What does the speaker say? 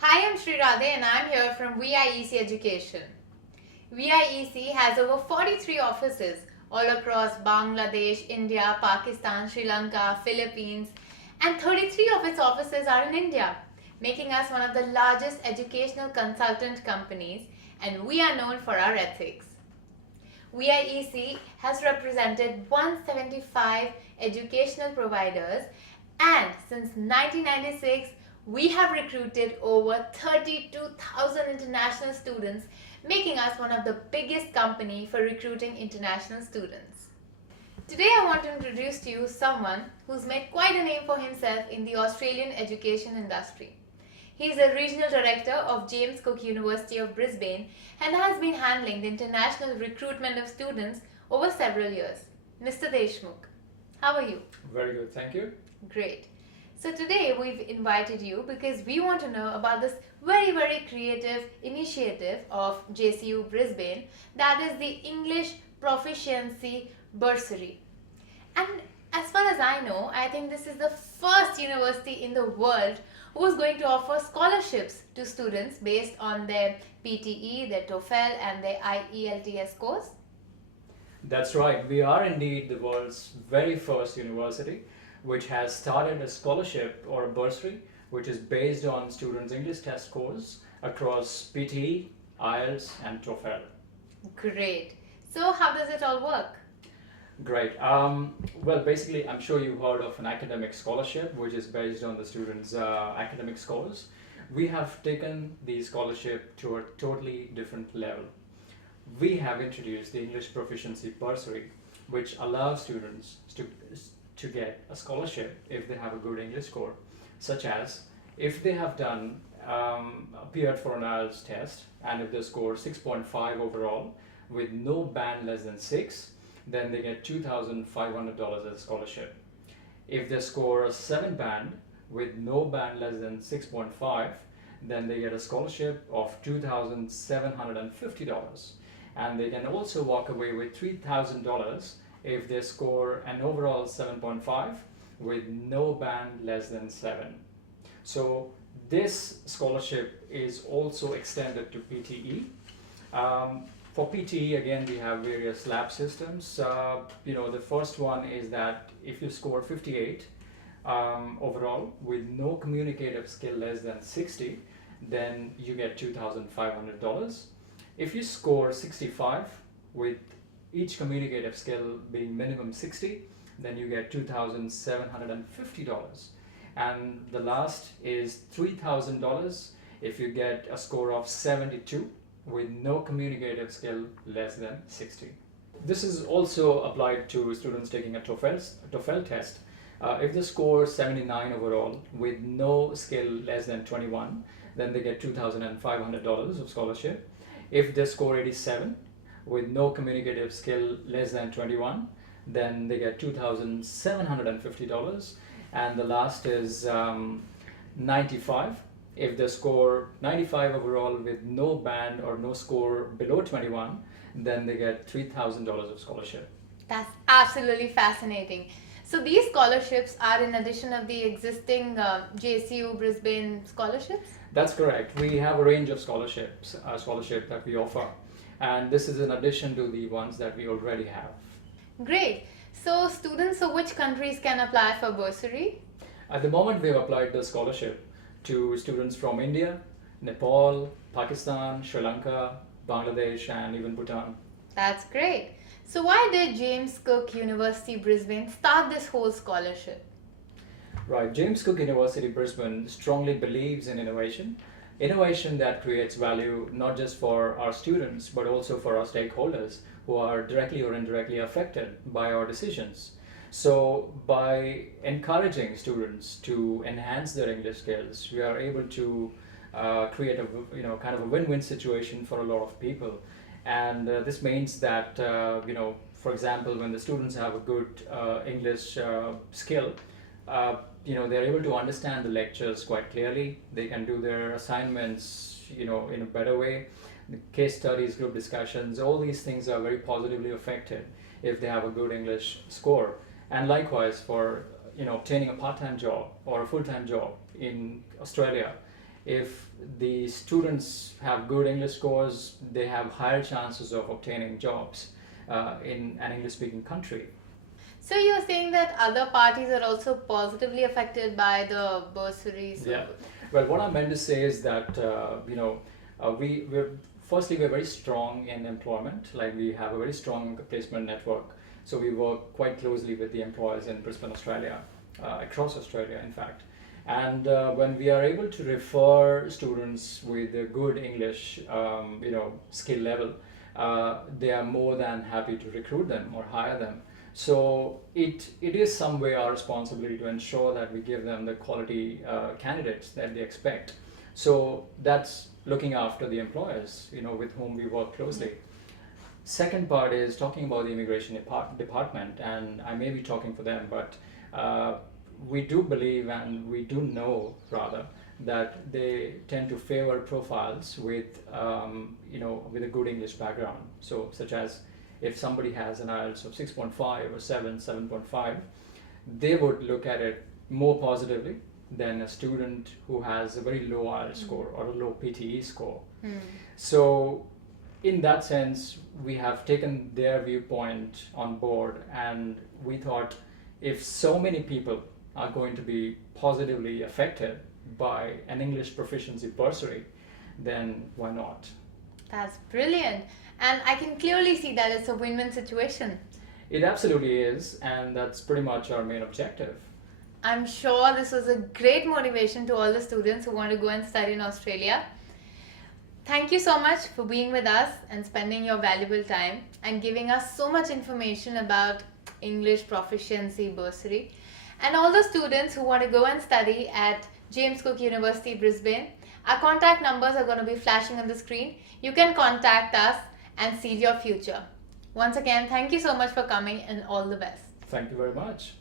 Hi, I'm Sri and I'm here from VIEC Education. VIEC has over 43 offices all across Bangladesh, India, Pakistan, Sri Lanka, Philippines, and 33 of its offices are in India, making us one of the largest educational consultant companies, and we are known for our ethics. VIEC has represented 175 educational providers, and since 1996 we have recruited over 32,000 international students, making us one of the biggest company for recruiting international students. Today I want to introduce to you someone who's made quite a name for himself in the Australian education industry. He is a regional director of James Cook University of Brisbane and has been handling the international recruitment of students over several years. Mr. Deshmukh, how are you? Very good, thank you. Great. So today we've invited you because we want to know about this very creative initiative of JCU Brisbane, that is the English Proficiency Bursary. And as far as I know, I think this is the first university in the world who is going to offer scholarships to students based on their PTE, their TOEFL and their IELTS scores. That's right, we are indeed the world's very first university which has started a scholarship or a bursary which is based on students' English test scores across PTE, IELTS and TOEFL. Great. So how does it all work? Great. Well, basically, I'm sure you've heard of an academic scholarship which is based on the students' academic scores. We have taken the scholarship to a totally different level. We have introduced the English Proficiency Bursary, which allows students to get a scholarship if they have a good English score, such as if they have appeared for an IELTS test and if they score 6.5 overall with no band less than 6, then they get $2,500 as a scholarship. If they score a 7 band with no band less than 6.5, then they get a scholarship of $2,750. And they can also walk away with $3,000 if they score an overall 7.5 with no band less than 7. So this scholarship is also extended to PTE. For PTE, again, we have various lab systems. The first one is that if you score 58 overall with no communicative skill less than 60, then you get $2,500. If you score 65 with each communicative skill being minimum 60, then you get $2,750. And the last is $3,000 if you get a score of 72 with no communicative skill less than 60. This is also applied to students taking a TOEFL test. If they score 79 overall with no skill less than 21, then they get $2,500 of scholarship. If they score 87 with no communicative skill less than 21, then they get $2,750. And the last is 95. If they score 95 overall with no band or no score below 21, then they get $3,000 of scholarship. That's absolutely fascinating. So these scholarships are in addition of the existing JCU Brisbane scholarships? That's correct. We have a range of scholarship that we offer, and this is in addition to the ones that we already have. Great. So students of which countries can apply for bursary? At the moment, we have applied the scholarship to students from India, Nepal, Pakistan, Sri Lanka, Bangladesh and even Bhutan. That's great. So why did James Cook University Brisbane start this whole scholarship? Right, James Cook University Brisbane strongly believes in innovation that creates value not just for our students but also for our stakeholders who are directly or indirectly affected by our decisions. So by encouraging students to enhance their English skills, we are able to create a kind of a win-win situation for a lot of people. And this means that for example, when the students have a good English skill, they're able to understand the lectures quite clearly. They can do their assignments in a better way. The case studies, group discussions, all these things are very positively affected if they have a good English score. And likewise for obtaining a part-time job or a full-time job in Australia, if the students have good English scores, they have higher chances of obtaining jobs in an English-speaking country. So you're saying that other parties are also positively affected by the bursaries? Yeah. Well, what I meant to say is that we're very strong in employment. Like, we have a very strong placement network. So we work quite closely with the employers in Brisbane, Australia, across Australia, in fact. And when we are able to refer students with a good English, skill level, they are more than happy to recruit them or hire them. So it is some way our responsibility to ensure that we give them the quality candidates that they expect. So that's looking after the employers, with whom we work closely. Second part is talking about the immigration department, and I may be talking for them, but we do believe, and we do know rather, that they tend to favor profiles with with a good English background. So such as, if somebody has an IELTS of 6.5 or 7.5, they would look at it more positively than a student who has a very low IELTS score or a low PTE score. So in that sense, we have taken their viewpoint on board, and we thought, if so many people are going to be positively affected by an English Proficiency Bursary, then why not? That's brilliant. And I can clearly see that it's a win-win situation. It absolutely is, and that's pretty much our main objective. I'm sure this was a great motivation to all the students who want to go and study in Australia. Thank you so much for being with us and spending your valuable time and giving us so much information about English Proficiency Bursary. And all the students who want to go and study at James Cook University Brisbane, our contact numbers are going to be flashing on the screen. You can contact us and seal your future. Once again, thank you so much for coming, and all the best. Thank you very much.